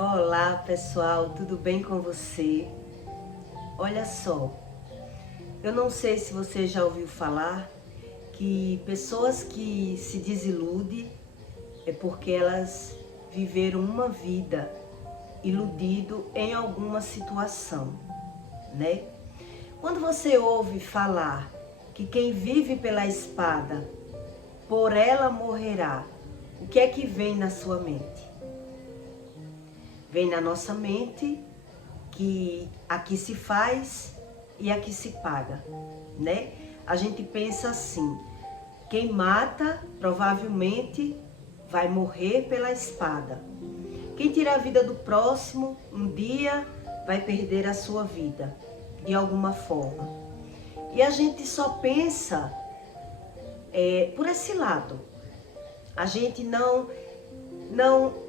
Olá pessoal, tudo bem com você? Olha só, eu não sei se você já ouviu falar que pessoas que se desiludem é porque elas viveram uma vida iludido em alguma situação, né? Quando você ouve falar que quem vive pela espada, por ela morrerá, o que é que vem na sua mente? Vem na nossa mente que aqui se faz e aqui se paga, né? A gente pensa assim, quem mata provavelmente vai morrer pela espada. Quem tira a vida do próximo, um dia vai perder a sua vida, de alguma forma. E a gente só pensa por esse lado. A gente não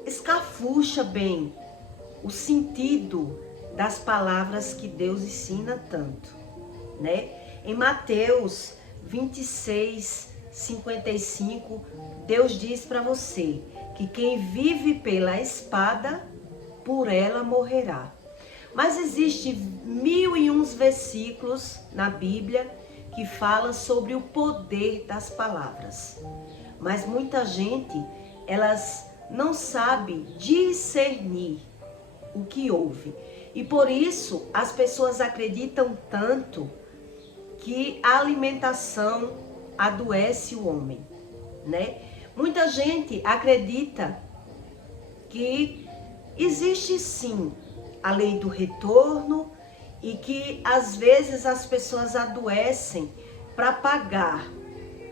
escafucha bem o sentido das palavras que Deus ensina tanto, né? Em Mateus 26, 55, Deus diz para você que quem vive pela espada, por ela morrerá. Mas existe 1001 versículos na Bíblia que fala sobre o poder das palavras. Mas muita gente, elas não sabe discernir o que ouve. E por isso as pessoas acreditam tanto que a alimentação adoece o homem, né? Muita gente acredita que existe sim a lei do retorno e que às vezes as pessoas adoecem para pagar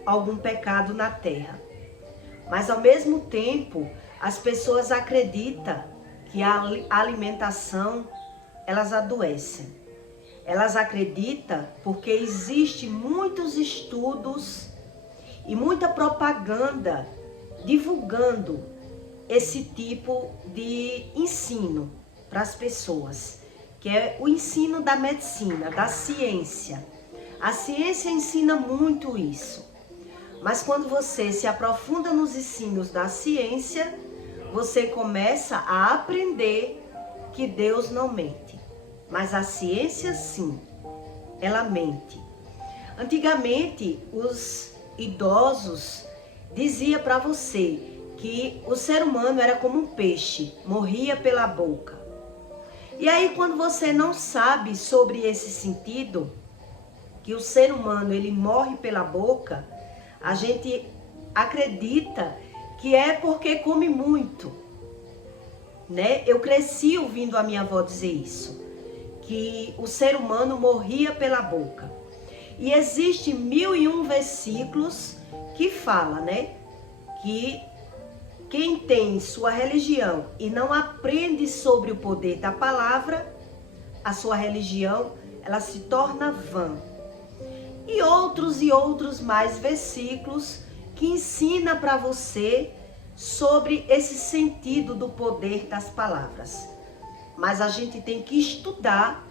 algum pecado na terra. Mas ao mesmo tempo, as pessoas acreditam que a alimentação, elas adoecem. Elas acreditam porque existem muitos estudos e muita propaganda divulgando esse tipo de ensino para as pessoas, que é o ensino da medicina, da ciência. A ciência ensina muito isso. Mas quando você se aprofunda nos ensinos da ciência, você começa a aprender que Deus não mente. Mas a ciência sim, ela mente. Antigamente, os idosos diziam para você que o ser humano era como um peixe, morria pela boca. E aí quando você não sabe sobre esse sentido, que o ser humano ele morre pela boca, a gente acredita que é porque come muito, né? Eu cresci ouvindo a minha avó dizer isso, que o ser humano morria pela boca. E existe 1001 versículos que fala, né? Que quem tem sua religião e não aprende sobre o poder da palavra, a sua religião, ela se torna vã. E outros mais versículos que ensina para você sobre esse sentido do poder das palavras. Mas a gente tem que estudar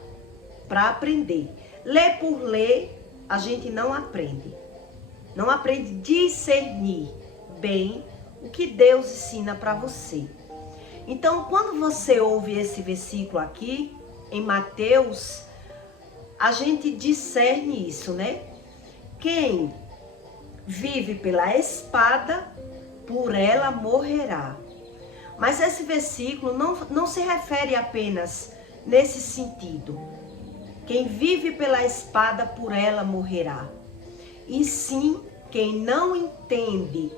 para aprender. Ler por ler, a gente não aprende. Não aprende a discernir bem o que Deus ensina para você. Então, quando você ouve esse versículo aqui, em Mateus, a gente discerne isso, né? Quem vive pela espada, por ela morrerá. Mas esse versículo não se refere apenas nesse sentido. Quem vive pela espada, por ela morrerá. E sim, quem não entende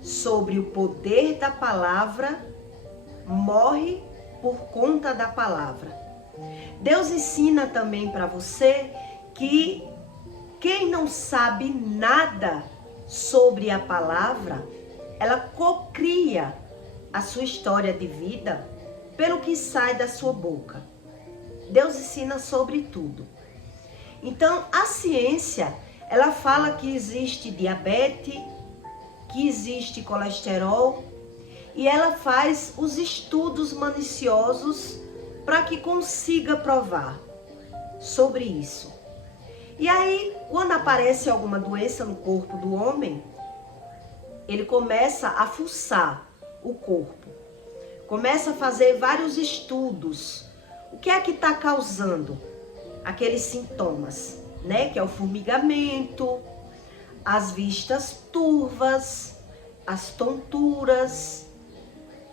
sobre o poder da palavra, morre por conta da palavra. Deus ensina também para você que quem não sabe nada sobre a palavra, ela cocria a sua história de vida pelo que sai da sua boca. Deus ensina sobre tudo. Então, a ciência, ela fala que existe diabetes, que existe colesterol, e ela faz os estudos maliciosos para que consiga provar sobre isso. E aí, quando aparece alguma doença no corpo do homem, ele começa a fuçar o corpo. começa a fazer vários estudos. O que é que está causando aqueles sintomas, né? Que é o formigamento, as vistas turvas, as tonturas.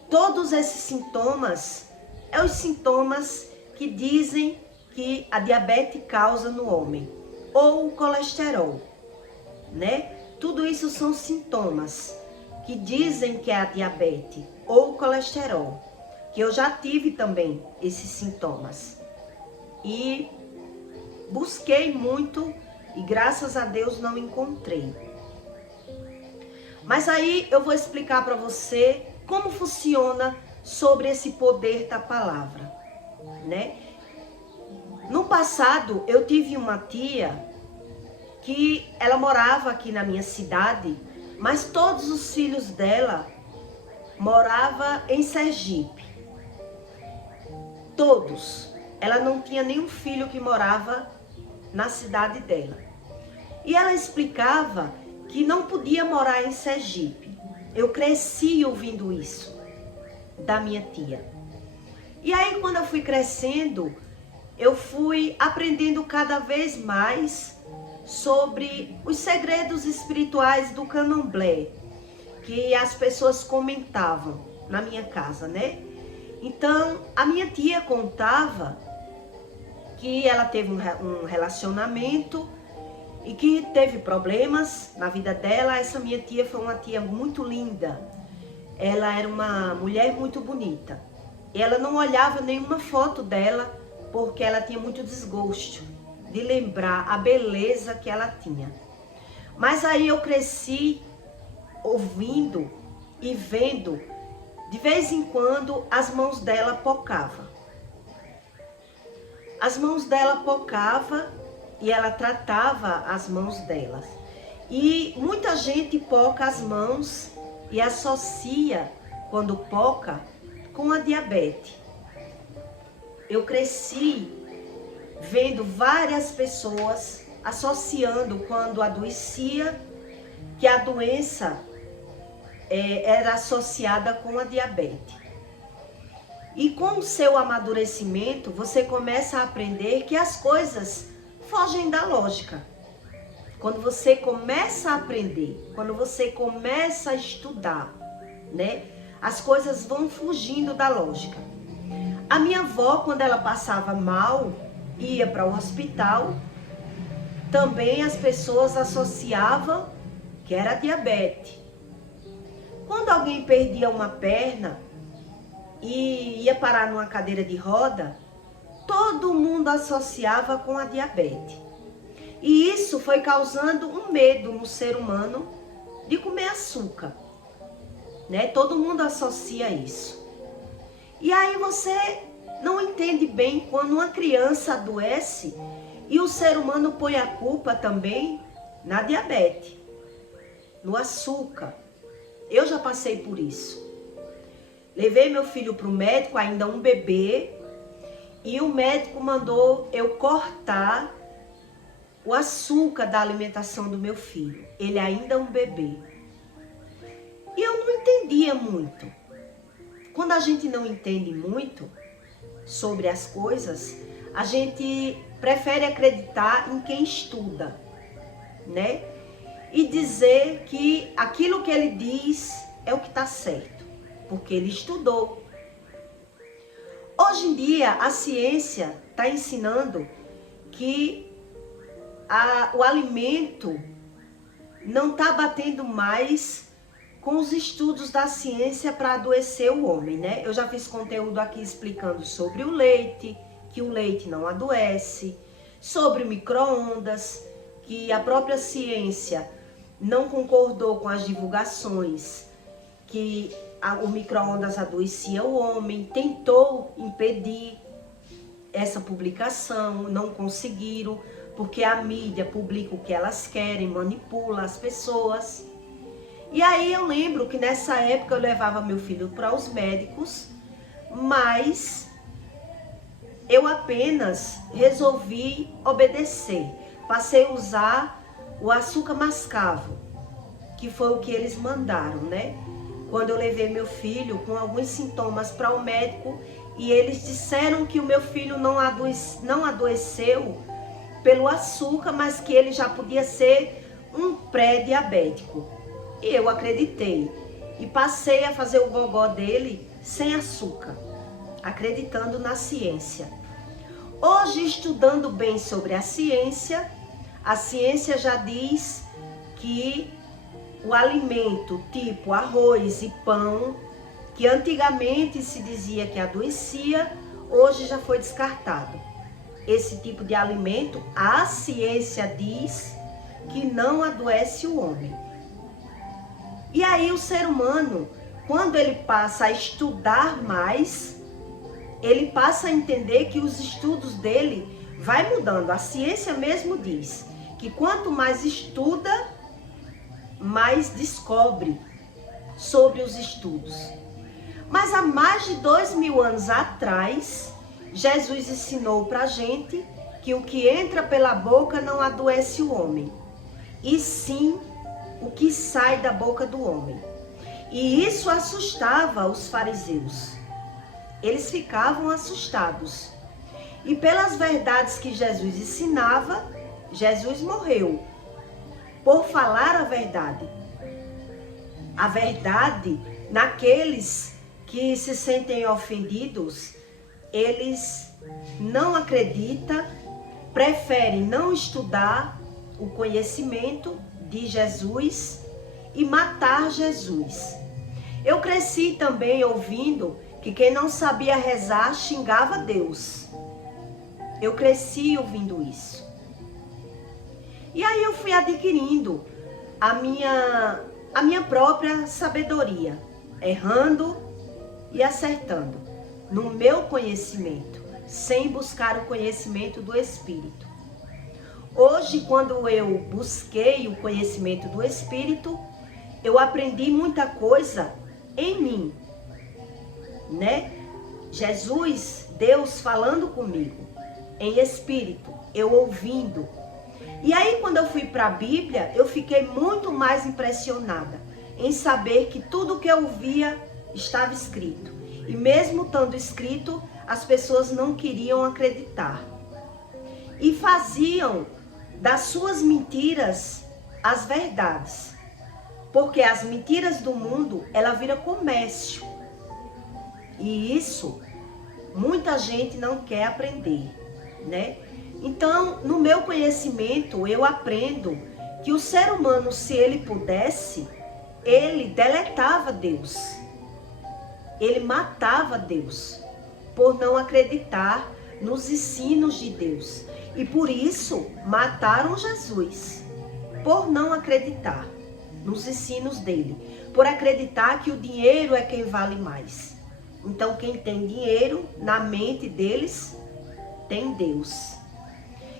Todos esses sintomas são os sintomas que dizem que a diabetes causa no homem, ou o colesterol, né? Tudo isso são sintomas que dizem que é a diabetes ou o colesterol, que eu já tive também esses sintomas. E busquei muito e graças a Deus não encontrei. Mas aí eu vou explicar para você como funciona sobre esse poder da palavra, né? No passado eu tive uma tia que ela morava aqui na minha cidade, mas todos os filhos dela moravam em Sergipe. Todos. Ela não tinha nenhum filho que morava na cidade dela. E ela explicava que não podia morar em Sergipe. Eu cresci ouvindo isso da minha tia. E aí quando eu fui crescendo, eu fui aprendendo cada vez mais sobre os segredos espirituais do candomblé, que as pessoas comentavam na minha casa, né? Então, a minha tia contava que ela teve um relacionamento e que teve problemas na vida dela. Essa minha tia foi uma tia muito linda. Ela era uma mulher muito bonita. E ela não olhava nenhuma foto dela porque ela tinha muito desgosto de lembrar a beleza que ela tinha. Mas aí eu cresci ouvindo e vendo, de vez em quando, as mãos dela pocavam. As mãos dela pocavam e ela tratava as mãos delas. E muita gente poca as mãos e associa, quando poca, com a diabetes. Eu cresci vendo várias pessoas associando quando adoecia, que a doença era associada com a diabetes. E com o seu amadurecimento, você começa a aprender que as coisas fogem da lógica. Quando você começa a aprender, quando você começa a estudar, né? As coisas vão fugindo da lógica. A minha avó, quando ela passava mal, ia para o hospital, também as pessoas associavam que era diabetes. Quando alguém perdia uma perna e ia parar numa cadeira de roda, todo mundo associava com a diabetes. E isso foi causando um medo no ser humano de comer açúcar, né? Todo mundo associa isso. E aí você não entende bem quando uma criança adoece e o ser humano põe a culpa também na diabetes, no açúcar. Eu já passei por isso. Levei meu filho para o médico, ainda um bebê, e o médico mandou eu cortar o açúcar da alimentação do meu filho. Ele ainda é um bebê. E eu não entendia muito. Quando a gente não entende muito sobre as coisas, a gente prefere acreditar em quem estuda, né? E dizer que aquilo que ele diz é o que está certo, porque ele estudou. Hoje em dia, a ciência está ensinando que o alimento não está batendo mais com os estudos da ciência para adoecer o homem, né? Eu já fiz conteúdo aqui explicando sobre o leite, que o leite não adoece, sobre micro-ondas, que a própria ciência não concordou com as divulgações, que o micro-ondas adoecia o homem, tentou impedir essa publicação, não conseguiram, porque a mídia publica o que elas querem, manipula as pessoas. E aí eu lembro que nessa época eu levava meu filho para os médicos, mas eu apenas resolvi obedecer. Passei a usar o açúcar mascavo, que foi o que eles mandaram, né? quando eu levei meu filho com alguns sintomas para o médico e eles disseram que o meu filho não adoeceu pelo açúcar, mas que ele já podia ser um pré-diabético. E eu acreditei e passei a fazer o gogó dele sem açúcar, acreditando na ciência. Hoje, estudando bem sobre a ciência já diz que o alimento tipo arroz e pão, que antigamente se dizia que adoecia, hoje já foi descartado. Esse tipo de alimento, a ciência diz que não adoece o homem. E aí o ser humano, quando ele passa a estudar mais, ele passa a entender que os estudos dele vai mudando. A ciência mesmo diz que quanto mais estuda, mais descobre sobre os estudos. Mas há mais de 2000 anos atrás, Jesus ensinou pra gente que o que entra pela boca não adoece o homem, e sim o que sai da boca do homem. E isso assustava os fariseus. Eles ficavam assustados. E pelas verdades que Jesus ensinava, Jesus morreu por falar a verdade. A verdade, naqueles que se sentem ofendidos, eles não acreditam, preferem não estudar o conhecimento de Jesus e matar Jesus. Eu cresci também ouvindo que quem não sabia rezar xingava Deus. Eu cresci ouvindo isso. E aí eu fui adquirindo a minha própria sabedoria, errando e acertando, no meu conhecimento, sem buscar o conhecimento do Espírito. Hoje, quando eu busquei o conhecimento do Espírito, eu aprendi muita coisa em mim, né? Jesus, Deus falando comigo, em espírito, eu ouvindo. E aí, quando eu fui para a Bíblia, eu fiquei muito mais impressionada em saber que tudo que eu via estava escrito. E mesmo estando escrito, as pessoas não queriam acreditar. E faziam das suas mentiras as verdades. Porque as mentiras do mundo, ela vira comércio. E isso, muita gente não quer aprender, né? Então, no meu conhecimento, eu aprendo que o ser humano, se ele pudesse, ele deletava Deus. Ele matava Deus por não acreditar nos ensinos de Deus. E por isso, mataram Jesus, por não acreditar nos ensinos dele, por acreditar que o dinheiro é quem vale mais. Então, quem tem dinheiro, na mente deles, tem Deus.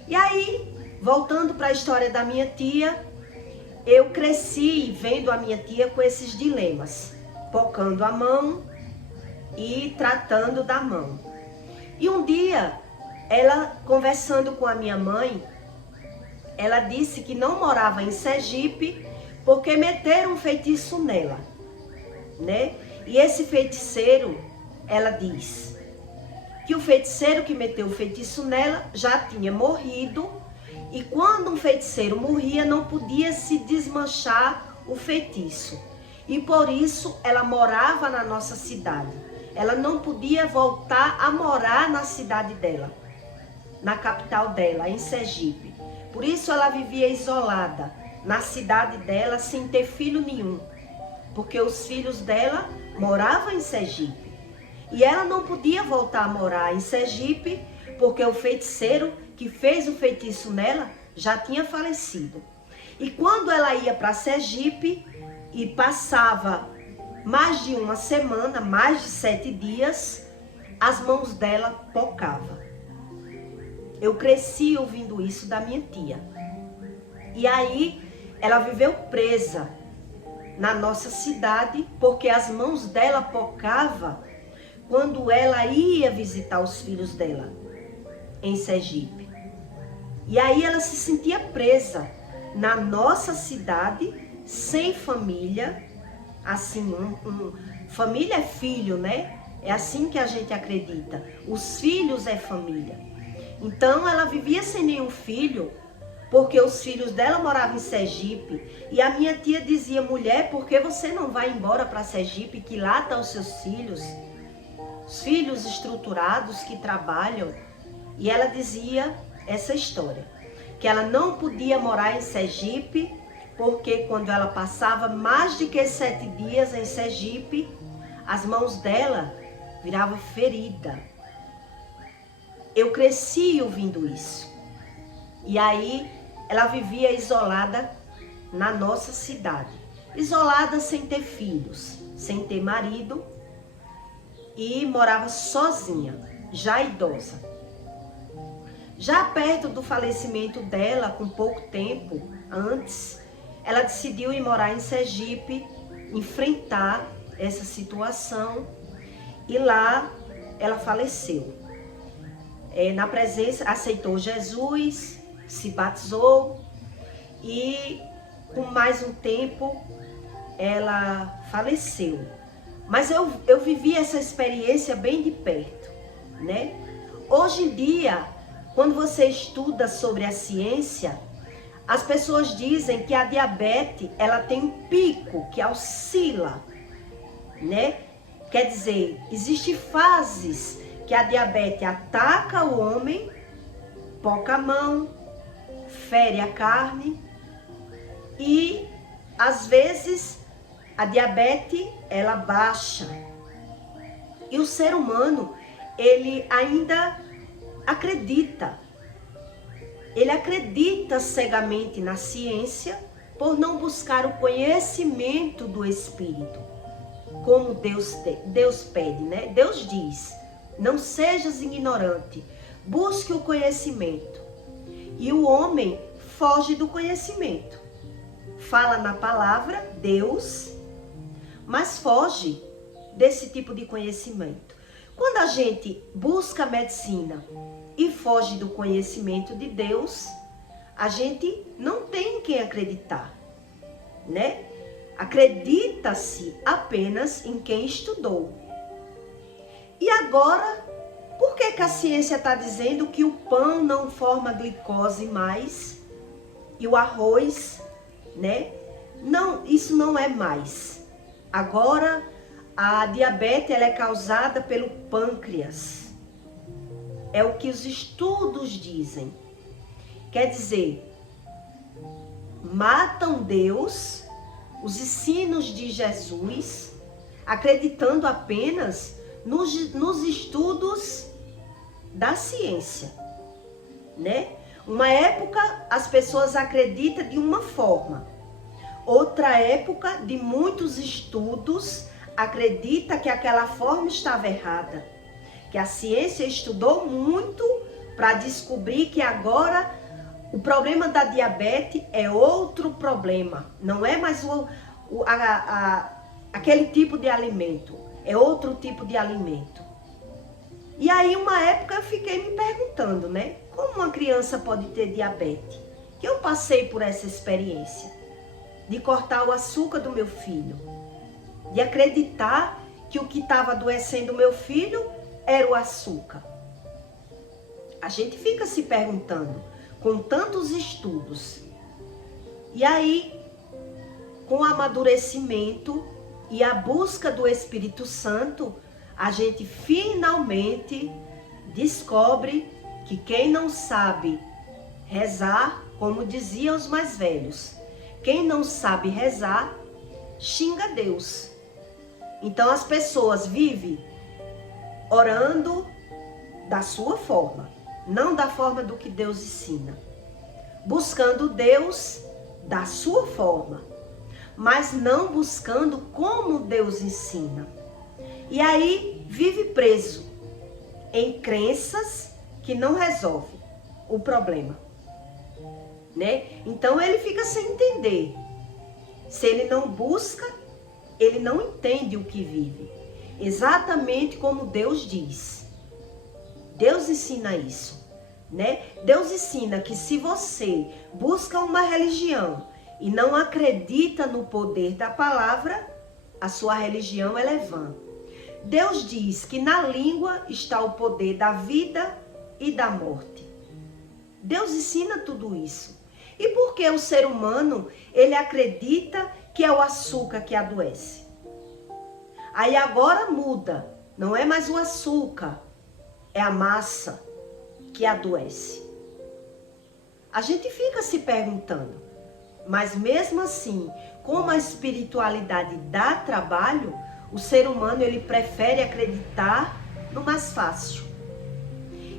E aí, voltando para a história da minha tia, eu cresci vendo a minha tia com esses dilemas, pocando a mão e tratando da mão. E um dia, ela conversando com a minha mãe, ela disse que não morava em Sergipe porque meteram um feitiço nela, né? E esse feiticeiro, ela diz que o feiticeiro que meteu o feitiço nela já tinha morrido, e quando um feiticeiro morria não podia se desmanchar o feitiço. E por isso ela morava na nossa cidade. Ela não podia voltar a morar na cidade dela, na capital dela, em Sergipe. Por isso ela vivia isolada na cidade dela sem ter filho nenhum, porque os filhos dela moravam em Sergipe. E ela não podia voltar a morar em Sergipe, porque o feiticeiro que fez o feitiço nela já tinha falecido. E quando ela ia para Sergipe e passava mais de uma semana, mais de 7 dias, as mãos dela pocavam. Eu cresci ouvindo isso da minha tia. E aí ela viveu presa na nossa cidade, porque as mãos dela pocavam quando ela ia visitar os filhos dela em Sergipe. E aí ela se sentia presa na nossa cidade, sem família, assim, família é filho, né? É assim que a gente acredita. Os filhos é família. Então ela vivia sem nenhum filho, porque os filhos dela moravam em Sergipe. E a minha tia dizia: mulher, por que você não vai embora para Sergipe, que lá estão os seus filhos? Os filhos estruturados que trabalham. E ela dizia essa história, que ela não podia morar em Sergipe, porque quando ela passava mais de que 7 dias em Sergipe, as mãos dela viravam ferida. Eu cresci ouvindo isso. E aí ela vivia isolada na nossa cidade. Isolada, sem ter filhos, sem ter marido, e morava sozinha, já idosa. Já perto do falecimento dela, com pouco tempo antes, ela decidiu ir morar em Sergipe, enfrentar essa situação, e lá ela faleceu. Na presença, aceitou Jesus, se batizou, e com mais um tempo ela faleceu. Mas eu vivi essa experiência bem de perto, né? Hoje em dia, quando você estuda sobre a ciência, as pessoas dizem que a diabetes, ela tem um pico que oscila, né? Quer dizer, existem fases que a diabetes ataca o homem, poca a mão, fere a carne, e às vezes a diabetes, ela baixa. E o ser humano, ele ainda acredita. Ele acredita cegamente na ciência por não buscar o conhecimento do Espírito, como Deus pede, né? Deus diz: não sejas ignorante, busque o conhecimento. E o homem foge do conhecimento. Fala na palavra, Deus, mas foge desse tipo de conhecimento. Quando a gente busca a medicina e foge do conhecimento de Deus, a gente não tem em quem acreditar, né? Acredita-se apenas em quem estudou. E agora, por que a ciência está dizendo que o pão não forma glicose mais e o arroz, né? Não, isso não é mais. Agora, a diabetes, ela é causada pelo pâncreas. É o que os estudos dizem. Quer dizer, matam Deus, os ensinos de Jesus, acreditando apenas nos estudos da ciência, né? Uma época as pessoas acreditam de uma forma, outra época de muitos estudos acredita que aquela forma estava errada, que a ciência estudou muito para descobrir que agora o problema da diabetes é outro problema, não é mais aquele tipo de alimento, é outro tipo de alimento. E aí uma época eu fiquei me perguntando, né? Como uma criança pode ter diabetes? Que eu passei por essa experiência de cortar o açúcar do meu filho, de acreditar que o que estava adoecendo o meu filho era o açúcar. A gente fica se perguntando, com tantos estudos. E aí, com o amadurecimento e a busca do Espírito Santo, a gente finalmente descobre que quem não sabe rezar, como diziam os mais velhos, quem não sabe rezar, xinga Deus. Então as pessoas vivem orando da sua forma, não da forma do que Deus ensina. Buscando Deus da sua forma, mas não buscando como Deus ensina. E aí vive preso em crenças que não resolvem o problema, né? Então ele fica sem entender. Se ele não busca, ele não entende o que vive. Exatamente como Deus diz. Deus ensina isso, né? Deus ensina que se você busca uma religião e não acredita no poder da palavra, a sua religião ela é vã. Deus diz que na língua está o poder da vida e da morte. Deus ensina tudo isso. E por que o ser humano, ele acredita que é o açúcar que adoece? Aí agora muda, não é mais o açúcar, é a massa que adoece. A gente fica se perguntando, mas mesmo assim, como a espiritualidade dá trabalho, o ser humano ele prefere acreditar no mais fácil.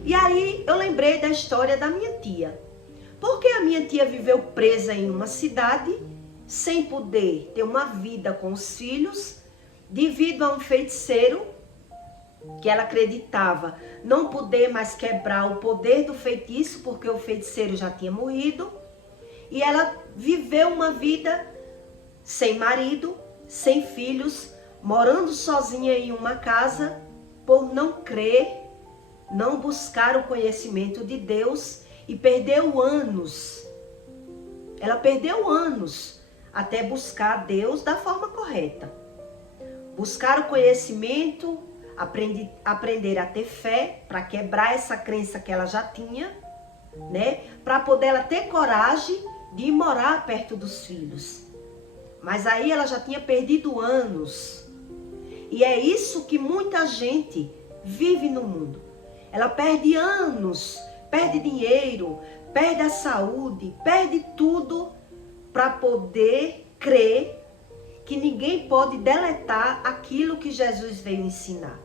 E aí eu lembrei da história da minha tia. Porque a minha tia viveu presa em uma cidade, sem poder ter uma vida com os filhos, devido a um feiticeiro que ela acreditava não poder mais quebrar o poder do feitiço, porque o feiticeiro já tinha morrido. E ela viveu uma vida sem marido, sem filhos, morando sozinha em uma casa, por não crer, não buscar o conhecimento de Deus, e perdeu anos. Ela perdeu anos até buscar Deus da forma correta. Buscar o conhecimento, aprender a ter fé, para quebrar essa crença que ela já tinha, né? Para poder ela ter coragem de ir morar perto dos filhos. Mas aí ela já tinha perdido anos. E é isso que muita gente vive no mundo. Ela perde anos, perde dinheiro, perde a saúde, perde tudo para poder crer que ninguém pode deletar aquilo que Jesus veio ensinar.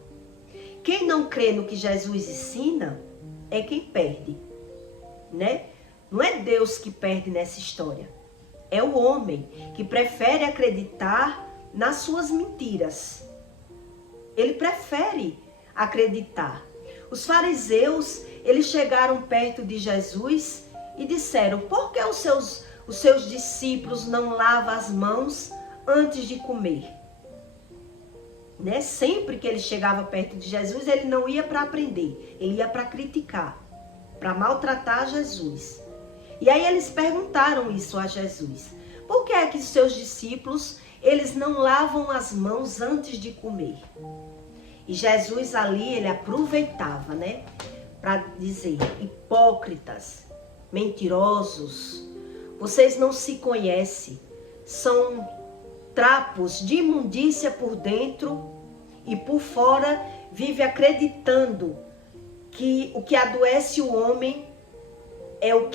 Quem não crê no que Jesus ensina é quem perde, né? Não é Deus que perde nessa história. É o homem que prefere acreditar nas suas mentiras. Ele prefere acreditar. Os fariseus, eles chegaram perto de Jesus e disseram: por que os seus discípulos não lavam as mãos antes de comer? Né? Sempre que ele chegava perto de Jesus, ele não ia para aprender, ele ia para criticar, para maltratar Jesus. E aí eles perguntaram isso a Jesus: por que é que os seus discípulos, eles não lavam as mãos antes de comer? E Jesus ali, ele aproveitava, né, para dizer: hipócritas, mentirosos, vocês não se conhecem, são trapos de imundícia por dentro e por fora vive acreditando que o que adoece o homem é o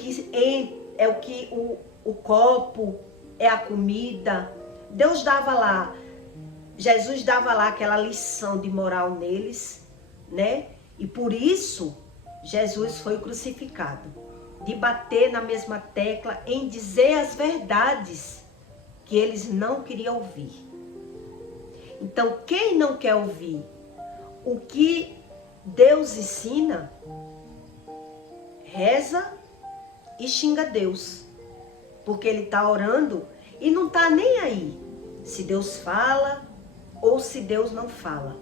copo, é a comida. Jesus dava lá aquela lição de moral neles, né? E por isso Jesus foi crucificado, de bater na mesma tecla em dizer as verdades que eles não queriam ouvir. Então, quem não quer ouvir o que Deus ensina, reza e xinga Deus, porque ele está orando e não está nem aí se Deus fala ou se Deus não fala,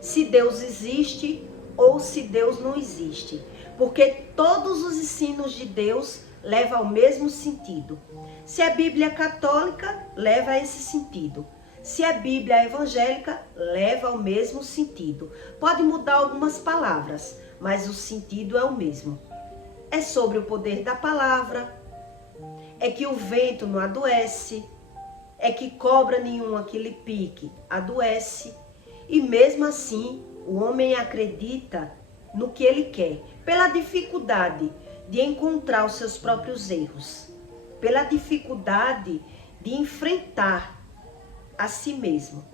se Deus existe ou se Deus não existe, porque todos os ensinos de Deus levam ao mesmo sentido. Se é Bíblia católica, leva a esse sentido. Se é Bíblia evangélica, leva ao mesmo sentido. Pode mudar algumas palavras, mas o sentido é o mesmo. É sobre o poder da palavra, é que o vento não adoece, é que cobra nenhuma que lhe pique adoece. E mesmo assim, o homem acredita no que ele quer, pela dificuldade de encontrar os seus próprios erros, pela dificuldade de enfrentar a si mesmo,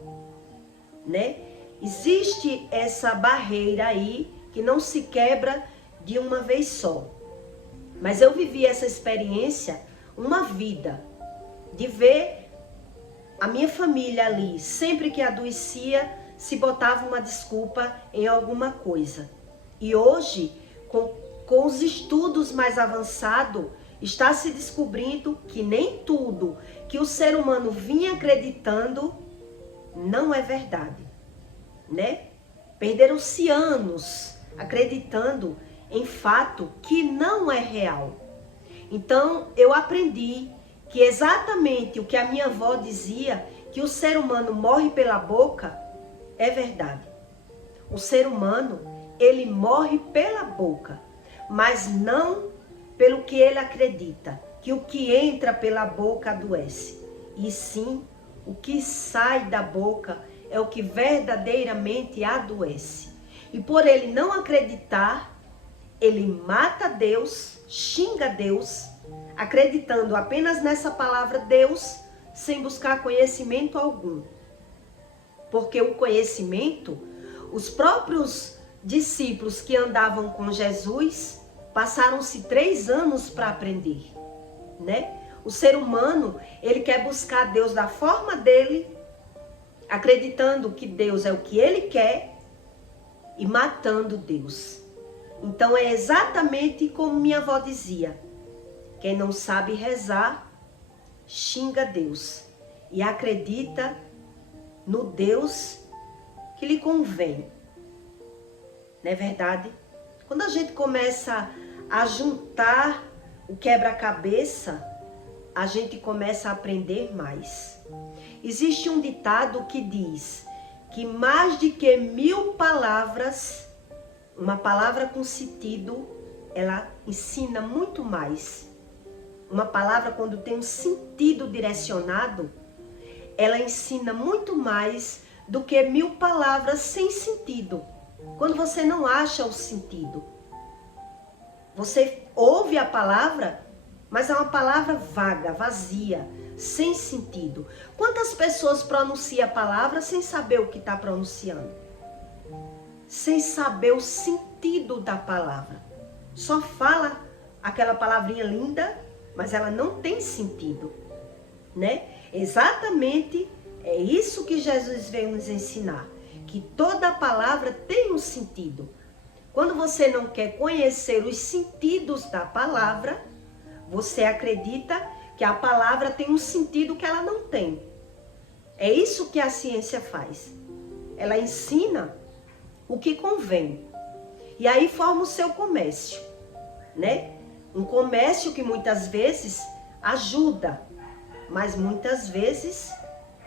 né? Existe essa barreira aí que não se quebra de uma vez só. Mas eu vivi essa experiência, uma vida, de ver a minha família ali, sempre que adoecia, se botava uma desculpa em alguma coisa. E hoje, com os estudos mais avançados, está se descobrindo que nem tudo que o ser humano vinha acreditando não é verdade, né? Perderam-se anos acreditando em fato que não é real. Então, eu aprendi que exatamente o que a minha avó dizia, que o ser humano morre pela boca, é verdade. O ser humano, ele morre pela boca, mas não pelo que ele acredita, que o que entra pela boca adoece. E sim, o que sai da boca é o que verdadeiramente adoece. E por ele não acreditar, ele mata Deus, xinga Deus, acreditando apenas nessa palavra Deus, sem buscar conhecimento algum. Porque o conhecimento, os próprios discípulos que andavam com Jesus, passaram-se 3 anos para aprender, né? O ser humano, ele quer buscar Deus da forma dele, acreditando que Deus é o que ele quer e matando Deus. Então é exatamente como minha avó dizia: quem não sabe rezar, xinga Deus e acredita no Deus que lhe convém. Não é verdade? Quando a gente começa a juntar o quebra-cabeça, a gente começa a aprender mais. Existe um ditado que diz que mais de que 1000 palavras, uma palavra com sentido, ela ensina muito mais. Uma palavra, quando tem um sentido direcionado, ela ensina muito mais do que 1000 palavras sem sentido. Quando você não acha o sentido. Você ouve a palavra, mas é uma palavra vaga, vazia, sem sentido. Quantas pessoas pronunciam a palavra sem saber o que está pronunciando? Sem saber o sentido da palavra. Só fala aquela palavrinha linda, mas ela não tem sentido, né? Exatamente é isso que Jesus veio nos ensinar, que toda palavra tem um sentido. Quando você não quer conhecer os sentidos da palavra, você acredita que a palavra tem um sentido que ela não tem. É isso que a ciência faz. Ela ensina o que convém. E aí forma o seu comércio, né? Um comércio que muitas vezes ajuda, mas muitas vezes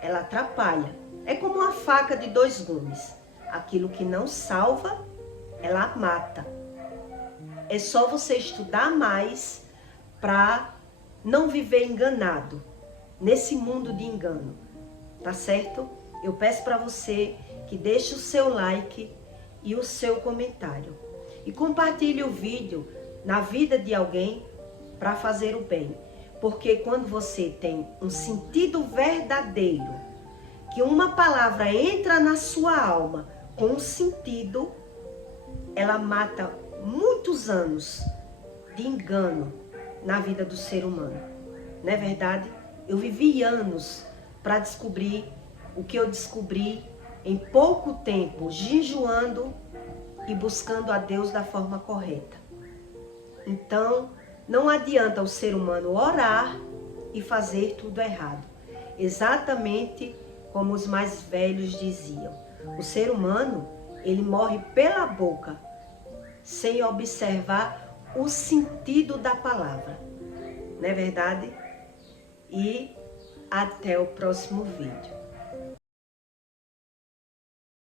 ela atrapalha. É como uma faca de 2 gumes. Aquilo que não salva, ela mata. É só você estudar mais para não viver enganado nesse mundo de engano, tá certo? Eu peço para você que deixe o seu like e o seu comentário e compartilhe o vídeo na vida de alguém para fazer o bem, porque quando você tem um sentido verdadeiro, que uma palavra entra na sua alma com um sentido, ela mata muitos anos de engano na vida do ser humano. Não é verdade? Eu vivi anos para descobrir o que eu descobri em pouco tempo, jejuando e buscando a Deus da forma correta. Então, não adianta o ser humano orar e fazer tudo errado. Exatamente como os mais velhos diziam. O ser humano, ele morre pela boca, sem observar o sentido da palavra. Não é verdade? E até o próximo vídeo.